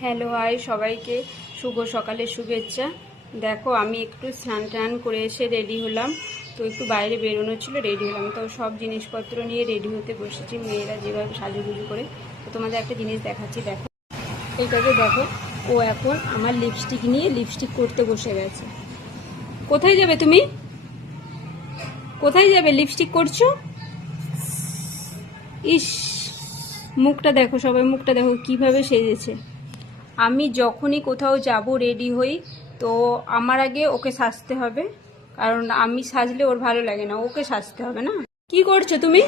Hello hi সবাইকে শুভ সকালের শুভেচ্ছা। দেখো, আমি একটু স্নান টান করে এসে রেডি হলাম। তো একটু বাইরে বেরোনো ছিল রেডি হলাম। তো সব জিনিসপত্র নিয়ে রেডি হতে বসেছি, মেয়েরা যেভাবে সাজুগুজু করে। তো তোমাদের একটা জিনিস দেখাচ্ছি, দেখো। এইটাকে দেখো, ও এখন আমার লিপস্টিক নিয়ে লিপস্টিক করতে বসে গেছে। কোথায় যাবে তুমি? কোথায় যাবে লিপস্টিক করছ? ইস, মুখটা দেখো সবাই, মুখটা দেখো, কীভাবে সেজেছে। আমি যখনই কোথাও যাব রেডি হই, তো আমার আগে ওকে সাজতে হবে। কারণ আমি সাজলে ওর ভালো লাগে না, ওকে সাজতে হবে না। কি করছ তুমি?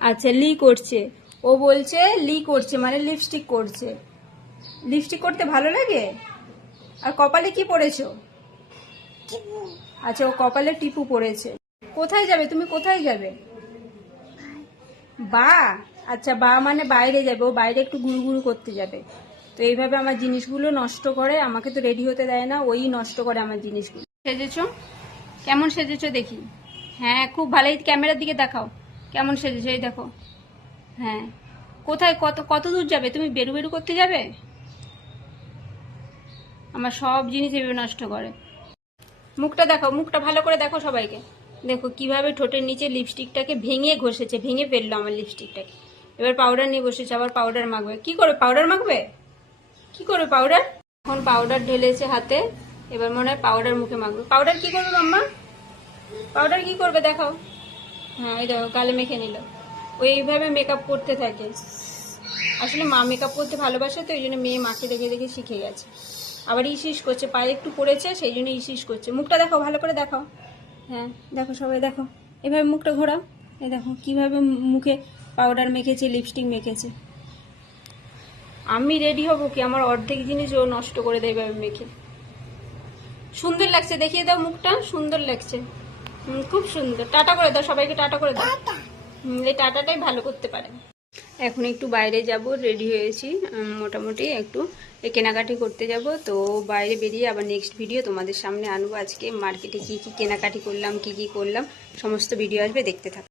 আচ্ছা লি করছে। ও বলছে, লি করছে মানে লিপস্টিক করছে। লিপস্টিক করতে ভালো লাগে? আর কপালে কি পরেছো আচ্ছা ও কপালে টিপু পড়েছে। কোথায় যাবে? তুমি কোথায় যাবে? বা আচ্ছা বা মানে বাইরে যাবে। ও বাইরে একটু গুরু করতে যাবে। তো এইভাবে আমার জিনিসগুলো নষ্ট করে, আমাকে তো রেডি হতে দেয় না, ওই নষ্ট করে আমার জিনিসগুলো। সেজেছো? কেমন সেজেছো দেখি। হ্যাঁ খুব ভালো এই ক্যামেরার দিকে দেখাও। কেমন সেজেছো এই দেখো। হ্যাঁ। কোথায় কত কত দূর যাবে? তুমি বেরু বেরু করতে যাবে? আমার সব জিনিস এভাবে নষ্ট করে। মুখটা দেখো মুখটা ভালো করে দেখো সবাইকে। দেখো কীভাবে ঠোঁটের নিচে লিপস্টিকটাকে ভেঙে ঘষেছে, ভেঙে ফেলল আমার লিপস্টিকটাকে এবার পাউডার নিয়ে বসেছে, আবার পাউডার মাখবে। কি করে? পাউডার মাখবে? কি করবে পাউডার এখন পাউডার ঢেলেছে হাতে, এবার মনে হয় পাউডার মুখে মাখবে। পাউডার কি করবে মাম্মা? পাউডার কি করবে দেখাও। হ্যাঁ এই দেখো, গালে মেখে নিল। ওই এইভাবে মেকআপ করতে থাকে। আসলে মা মেকআপ করতে ভালোবাসে তো, এই জন্য মেয়ে মাকে দেখে দেখে শিখে গেছে। আবার ইসিস করছে, পায়ে একটু পড়েছে, সেই জন্য ইসিস করছে। মুখটা দেখো ভালো করে দেখাও। হ্যাঁ দেখো সবাই, দেখো। এভাবে মুখটা ঘোরাও। এই দেখো, কীভাবে মুখে পাউডার মেখেছে লিপস্টিক মেখেছে। আমি রেডি হব কি? আমার অর্ধেক জিনিস ও নষ্ট করে এভাবে মেখে। সুন্দর লাগছে দেখিয়ে দাও মুখটা। সুন্দর লাগছে। খুব সুন্দর। টাটা করে দাও সবাইকে টাটা করে দাও। এই টাটাটাই ভালো করতে পারে। এখন একটু বাইরে যাব রেডি হয়েছি। মোটামুটি একটু কেনাকাটি করতে যাব। তো বাইরে বেরিয়ে আবার নেক্সট ভিডিও তোমাদের সামনে আনব আজকে। মার্কেটে কি কি কেনাকাটি করলাম কি কি করলাম সমস্ত ভিডিও আসবে দেখতে থাকো।